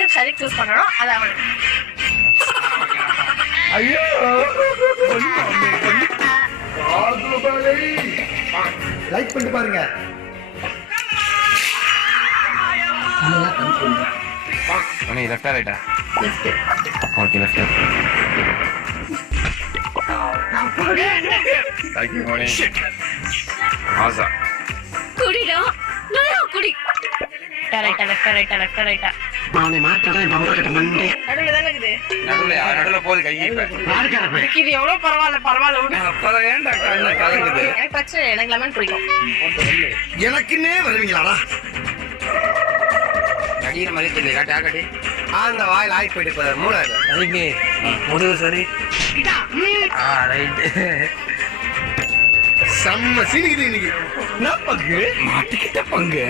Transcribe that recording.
எது சரி சூஸ் பண்ணணும் அது அவனுக்கு. ஐயோ லைக் பண்ணிட்டு பாருங்க. லெஃப்டா ரைட்டா? Left. Okay left. Thank you Moni. ஆசா குடிடா நல்லா குடி. ரைட்டா லெஃப்டா ரைட்டா லெஃப்டா ரைட்டா. அவனை மாட்டாடா என் பம்பர கட்ட மண்டே. நடுவுல தான இருக்குது. நடுவுல போகுது கை இப்ப. யாருக்காரப்ப? இது எவ்வளவு பரவாயில்ல விடு. அப்பதான் ஏன்டா கண்ணு கலங்குது? எனக்கு பிரச்சனை இல்லை, எனக்கு லெமன் பிடிக்கும். எனக்குன்னே வருவீங்களாடா? கடிக்கிற மாதிரி தெரியல. காட்டு ஆகட்டி அந்த வாயில் ஆயிட்டு போயிட்டு போற மூணாவது அதுக்கு முடிவு சரி. ரைட்டு. செம்ம சீனிக்குது இன்னைக்கு. என்ன பங்கு? மாட்டிக்கிட்ட பங்கு.